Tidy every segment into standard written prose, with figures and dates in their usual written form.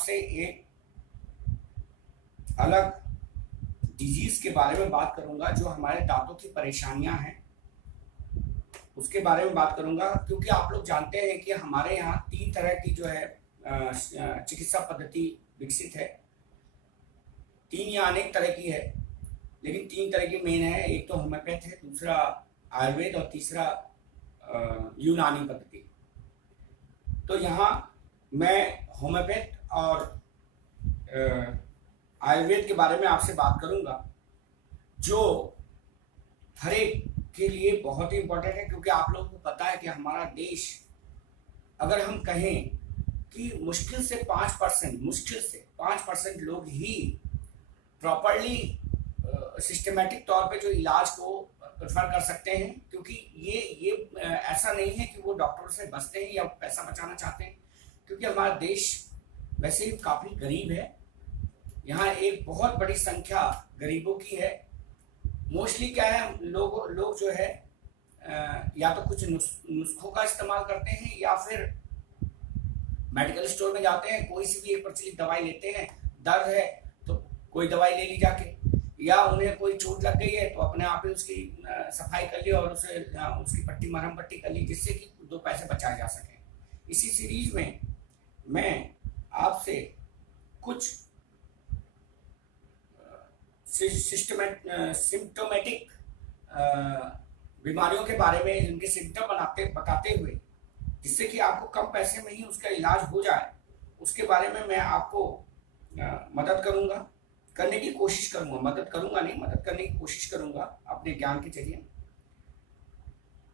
आपसे एक अलग डिजीज के बारे में बात करूंगा, जो हमारे दांतों की परेशानियां हैं उसके बारे में बात करूंगा। क्योंकि आप लोग जानते हैं कि हमारे यहाँ 3 तरह की जो है चिकित्सा पद्धति विकसित है। 3 या अनेक तरह की है, लेकिन 3 तरह की मेन है। एक तो होम्योपैथ है, दूसरा आयुर्वेद और तीसरा यूनानी पद्धति। तो यहाँ मैं होम्योपैथ और आयुर्वेद के बारे में आपसे बात करूंगा, जो हर एक के लिए बहुत ही इंपॉर्टेंट है। क्योंकि आप लोगों को पता है कि हमारा देश, अगर हम कहें कि मुश्किल से 5% लोग ही प्रॉपरली सिस्टमेटिक तौर पे जो इलाज को प्रेफर कर सकते हैं। क्योंकि ये ऐसा नहीं है कि वो डॉक्टर से बचते हैं या पैसा बचाना चाहते हैं, क्योंकि हमारा देश वैसे ही काफी गरीब है। यहाँ एक बहुत बड़ी संख्या गरीबों की है। मोस्टली क्या है, लोग जो है या तो कुछ नुस्खों का इस्तेमाल करते हैं या फिर मेडिकल स्टोर में जाते हैं, कोई सी भी एक प्रचलित दवाई लेते हैं। दर्द है तो कोई दवाई ले ली जाके, या उन्हें कोई चोट लग गई है तो अपने आप ही उसकी सफाई कर ली और उसे उसकी पट्टी मरहम पट्टी कर ली, जिससे कि 2 पैसे बचाए जा सके। इसी सीरीज में मैं आपसे कुछ सिम्टोमेटिक बीमारियों के बारे में, इनके सिम्टम बताते हुए, जिससे कि आपको कम पैसे में ही उसका इलाज हो जाए, उसके बारे में मैं आपको मदद करने की कोशिश करूंगा। मदद करने की कोशिश करूंगा अपने ज्ञान के जरिए।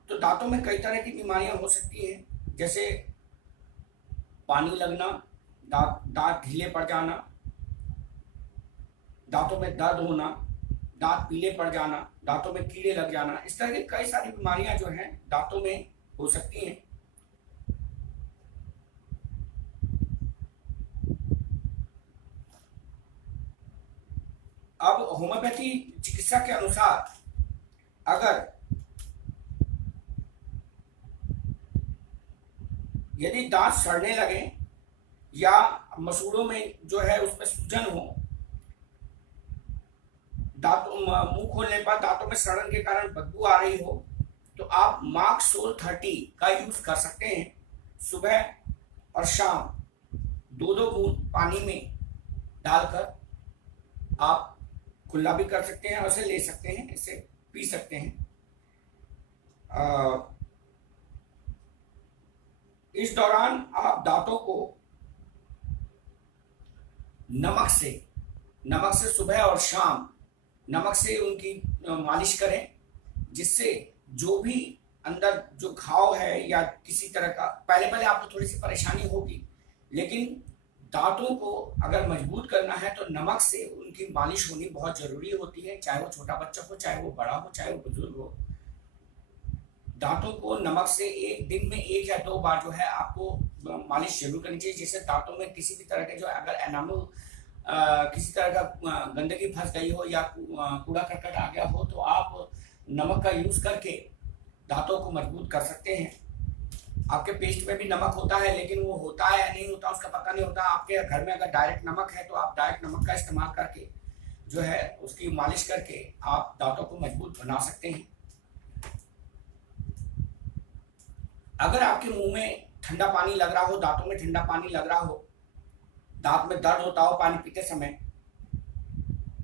तो दांतों में कई तरह की बीमारियां हो सकती हैं, जैसे पानी लगना, दांत ढीले पड़ जाना, दांतों में दर्द होना, दांत पीले पड़ जाना, दांतों में कीड़े लग जाना। इस तरह की कई सारी बीमारियां जो हैं दांतों में हो सकती हैं। अब होम्योपैथी चिकित्सा के अनुसार, अगर यदि दांत सड़ने लगे या मसूड़ों में जो है उसमें सूजन हो, मुंह खोलने पर दांतों में सड़न के कारण बदबू आ रही हो, तो आप मार्क सोल 30 का यूज कर सकते हैं। सुबह और शाम 2-2 बूंद पानी में डालकर आप कुल्ला भी कर सकते हैं और इसे ले सकते हैं, इसे पी सकते हैं। इस दौरान आप दांतों को नमक से सुबह और शाम नमक से उनकी मालिश करें, जिससे जो भी अंदर जो घाव है या किसी तरह का, पहले आपको थोड़ी सी परेशानी होगी, लेकिन दांतों को अगर मजबूत करना है तो नमक से उनकी मालिश होनी बहुत जरूरी होती है। चाहे वो छोटा बच्चा हो, चाहे वो बड़ा हो, चाहे वो बुजुर्ग हो, दांतों को नमक से एक दिन में 1 या 2 बार जो है आपको मालिश जरूर करनी चाहिए, जिससे दांतों में किसी भी तरह के जो अगर एनामल किसी तरह का गंदगी फंस गई हो या कूड़ा करकट आ गया हो, तो आप नमक का यूज करके दांतों को मजबूत कर सकते हैं। आपके पेस्ट में भी नमक होता है, लेकिन वो होता है या नहीं होता उसका पता नहीं होता। आपके घर में अगर डायरेक्ट नमक है तो आप डायरेक्ट नमक का इस्तेमाल करके जो है उसकी मालिश करके आप दांतों को मजबूत बना सकते हैं। अगर आपके मुंह में ठंडा पानी लग रहा हो, दांतों में ठंडा पानी लग रहा हो, दांत में दर्द होता हो पानी पीते समय,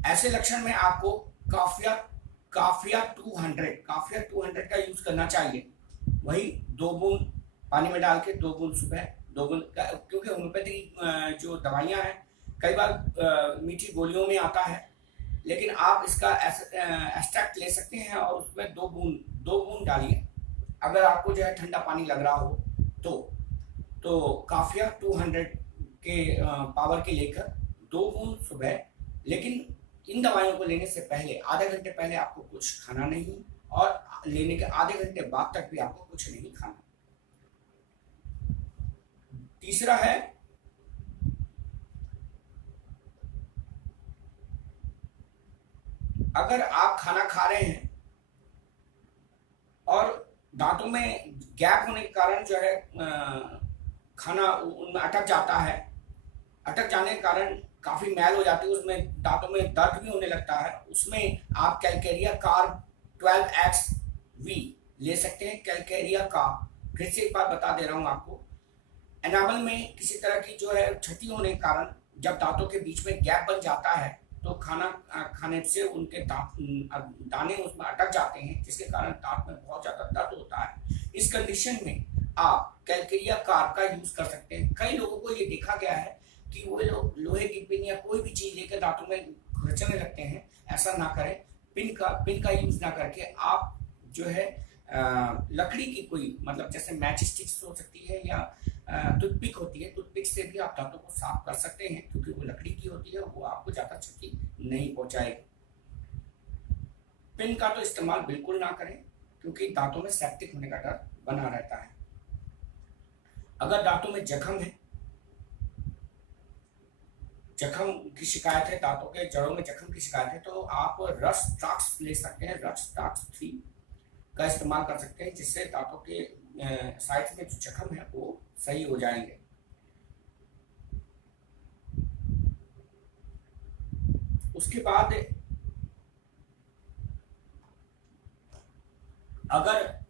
ऐसे लक्षण में आपको काफिया 200 का यूज करना चाहिए। वही 2 बूंद पानी में डाल के 2 बूंद सुबह, 2 बूंद, क्योंकि होम्योपैथी जो दवाइयां हैं कई बार मीठी गोलियों में आता है, लेकिन आप इसका एक्सट्रैक्ट ले सकते हैं और उसमें 2 बूंद डालिए। अगर आपको जो है ठंडा पानी लग रहा हो तो काफिया 200 के पावर के लेकर 2 बूंद सुबह। लेकिन इन दवाइयों को लेने से पहले आधे घंटे पहले आपको कुछ खाना नहीं, और लेने के आधे घंटे बाद तक भी आपको कुछ नहीं खाना। तीसरा है, अगर आप खाना खा रहे हैं और दांतों में गैप होने के कारण जो है खाना उनमें अटक जाता है, अटक जाने के कारण काफी मैल हो जाती है, उसमें दांतों में दर्द भी होने लगता है। उसमें आप कैलकेरिया कार्ब 12XV ले सकते हैं। कैलकेरिया कार्ब, फिर से एक बार बता दे रहा हूं आपको, एनामल में किसी तरह की जो है क्षति होने के कारण जब दांतों के बीच में गैप बन जाता है तो खाना खाने से उनके दाने उसमें अटक जाते हैं, जिसके कारण दांत में बहुत ज्यादा दर्द होता है। इस कंडीशन में आप कैलकेरिया कार्ब का यूज कर सकते हैं। कई लोगों को ये देखा गया है कि वो लोग लोहे की पिन या कोई भी चीज लेकर दांतों में खुरचने लगते हैं। ऐसा ना करें। पिन का यूज ना करके आप जो है लकड़ी की कोई, मतलब जैसे मैच स्टिक्स हो सकती है या टूथपिक होती है, टूथपिक से भी आप दांतों को साफ कर सकते हैं, क्योंकि वो लकड़ी की होती है, वो आपको ज्यादा क्षति नहीं पहुंचाएगी। पिन का तो इस्तेमाल बिल्कुल ना करें, क्योंकि दांतों में सेप्टिक होने का डर बना रहता है। अगर दांतों में जख्म है, जख्म की शिकायत है, दांतों के जड़ों में जख्म की शिकायत है, तो आप रस टाक्स ले सकते हैं। रस टाक्स 3 का इस्तेमाल कर सकते हैं, जिससे दांतों के साइड में जो जख्म है वो सही हो जाएंगे। उसके बाद अगर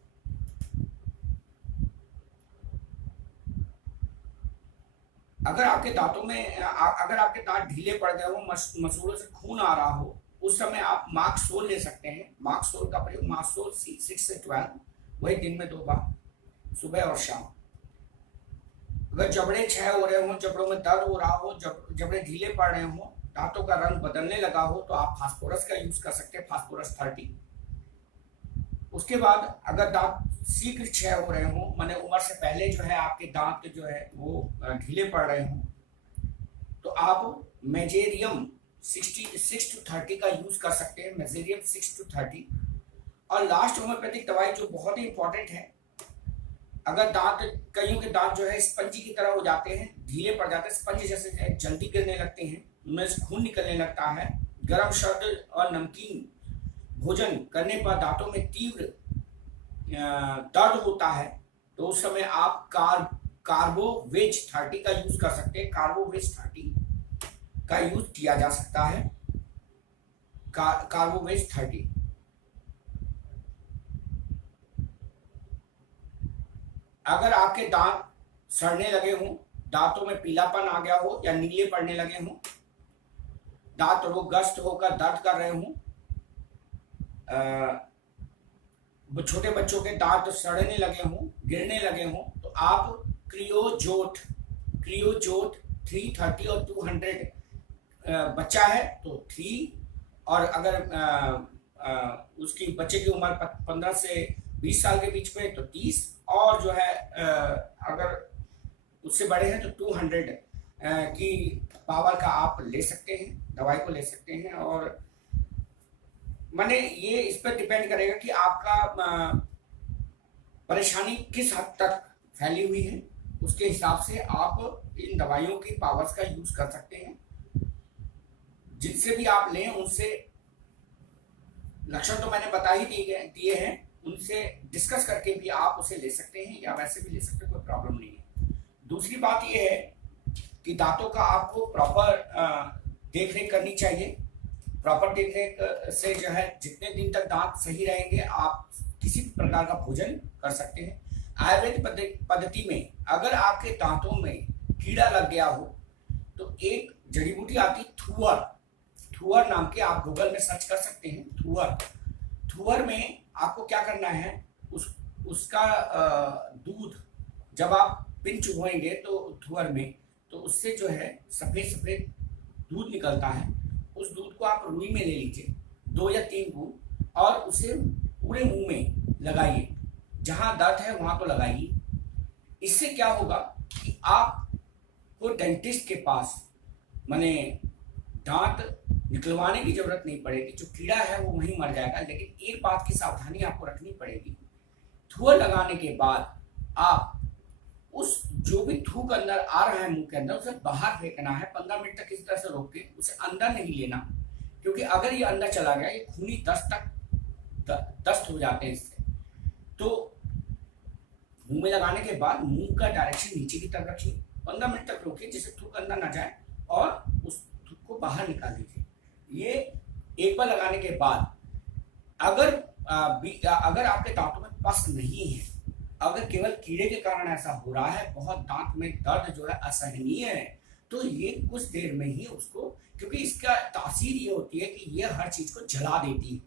आपके दांतों में अगर आपके दांत ढीले पड़ गए हो, मसूड़ों से खून आ रहा हो, उस समय आप मार्क्सोल ले सकते हैं। मार्क्सोल का प्रयोग मार्क्सोल 6 से 12, वही दिन में 2 बार, सुबह और शाम। अगर जबड़े क्षय हो रहे हो, जबड़ों में दर्द हो रहा हो, जबड़े ढीले पड़ रहे हो, दांतों का रंग बदलने लगा हो, तो आप फास्फोरस का यूज कर सकते हैं, फास्फोरस 30। उसके बाद अगर दांत शीघ्र क्षय हो रहे हो, माने उम्र से पहले जो है आपके दांत जो है वो ढीले पड़ रहे हो, तो आप मेजेरियम 6 to 30 का यूज कर सकते हैं। Mezereum 6 to 30। और लास्ट होम्योपैथिक दवाई जो बहुत ही इंपॉर्टेंट है, अगर दांत, कईयों के दांत जो है स्पंजी की तरह हो जाते हैं, ढीले पड़ जाते हैं, स्पंज जैसे जल्दी गिरने लगते हैं, उनमें से खून निकलने लगता है, गर्म सर्द और नमकीन भोजन करने पर दांतों में तीव्र दर्द होता है, तो उस समय आप कार्बोवेज 30 का यूज कर सकते हैं। कार्बोवेज 30 का यूज किया जा सकता है। कार्बोवेज 30। अगर आपके दांत सड़ने लगे हों, दांतों में पीलापन आ गया हो या नीले पड़ने लगे हों, दांत रोगग्रस्त होकर दर्द कर रहे हों, छोटे बच्चों के दांत सड़ने लगे हों, गिरने लगे हों, तो आप क्रियोजोट 330 और 200, बच्चा है तो 3, और अगर उसकी बच्चे की उम्र 15 से 20 साल के बीच में तो 30, और जो है अगर उससे बड़े हैं तो 200 की पावर का आप ले सकते हैं, दवाई को ले सकते हैं। और माने ये इस पर डिपेंड करेगा कि आपका परेशानी किस हद तक फैली हुई है, उसके हिसाब से आप इन दवाइयों की पावर्स का यूज कर सकते हैं। जिनसे भी आप लें, उनसे लक्षण तो मैंने बता ही दिए हैं, उनसे डिस्कस करके भी आप उसे ले सकते हैं या वैसे भी ले सकते हैं, कोई प्रॉब्लम नहीं है। दूसरी बात यह है कि दांतों का आपको प्रॉपर देख रेख करनी चाहिए। प्रॉपर देख रेख से जो है जितने दिन तक दांत सही रहेंगे, आप किसी भी प्रकार का भोजन कर सकते हैं। आयुर्वेद पद्धति में अगर आपके दांतों में कीड़ा लग गया हो, तो एक जड़ी बूटी आती थुअर नाम की, आप गूगल में सर्च कर सकते हैं। थुअर में आपको क्या करना है, उसका दूध जब आप पिन चुभोएंगे तो थुअर में, तो उससे जो है सफेद सफेद दूध निकलता है। उस दूध को आप रुई में ले लीजिए, 2 या 3 बूंद, और उसे पूरे मुंह में लगाइए, जहां दर्द है वहां तो लगाइए। इससे क्या होगा कि आपको डेंटिस्ट के पास माने दांत निकलवाने की जरूरत नहीं पड़ेगी, जो कीड़ा है वो वहीं मर जाएगा। लेकिन एक बात की सावधानी आपको रखनी पड़ेगी, थूक लगाने के बाद आप उस जो भी थूक अंदर आ रहा है मुंह के अंदर, उसे बाहर फेंकना है। 15 मिनट तक इस तरह से रोक के उसे अंदर नहीं लेना, क्योंकि अगर ये अंदर चला गया, ये खूनी दस्त हो जाते हैं इससे। तो मुंह में लगाने के बाद मुंह का डायरेक्शन नीचे की तरफ रखिए, 15 मिनट तक रोकिए जिससे थूक अंदर ना जाए। और उस थूक को बाहर निकाल दीजिए। ये एक बार लगाने के बाद अगर अगर आपके दांतों में पस नहीं है, अगर केवल कीड़े के कारण ऐसा हो रहा है, बहुत दांत में दर्द जो है असहनीय है, तो ये कुछ देर में ही उसको, क्योंकि इसका तासीर ये होती है कि ये हर चीज को जला देती है।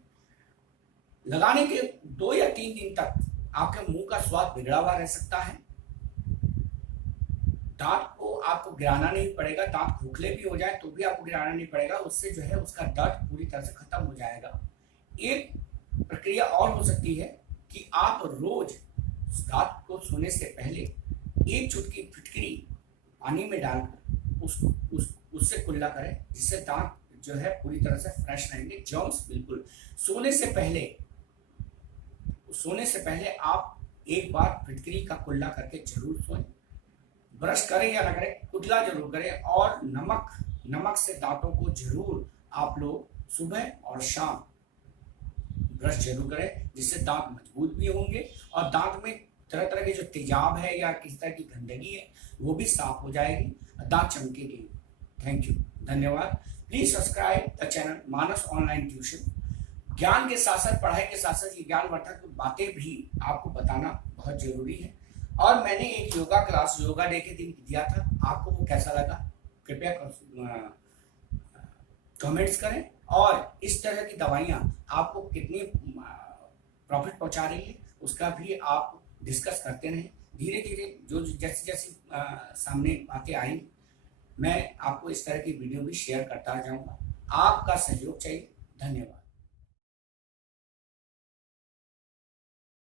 लगाने के 2 या 3 दिन तक आपके मुंह का स्वाद बिगड़ा हुआ रह सकता है। दांत को आपको गिराना नहीं पड़ेगा, दांत खोखले भी हो जाए तो भी आपको गिराना नहीं पड़ेगा, उससे जो है उसका दर्द पूरी तरह से खत्म हो जाएगा। एक प्रक्रिया और हो सकती है कि आप रोज रात को सोने से पहले 1 चुटकी फिटकरी पानी में डालकर उससे कुल्ला करें, जिससे दांत जो है पूरी तरह से फ्रेश रहेंगे, जर्म्स बिल्कुल। सोने से पहले आप एक बार फिटकरी का कुल्ला करके जरूर सोएं। ब्रश करें या ना करें, कुल्ला जरूर करें, और नमक से दांतों को जरूर आप लोग सुबह और शाम ब्रश जरूर करें, जिससे दांत मजबूत भी होंगे और दांत में तरह तरह के जो तेजाब है या किसी तरह की गंदगी है वो भी साफ हो जाएगी, दांत चमकेगी। थैंक यू, धन्यवाद। Please subscribe the channel Manas online tuition. ज्ञान के साथ साथ, पढ़ाई के साथ साथ ये ज्ञानवर्धक बातें भी आपको बताना बहुत जरूरी है। और मैंने एक योगा डे के दिन दिया था, आपको वो कैसा लगा कृपया कमेंट्स करें, और इस तरह की दवाइयाँ आपको कितनी प्रॉफिट पहुंचा रही है उसका भी आप डिस्कस करते रहें। धीरे धीरे जो जैसी जैसी सामने बातें आई, मैं आपको इस तरह की वीडियो भी शेयर करता जाऊंगा। आपका सहयोग चाहिए। धन्यवाद।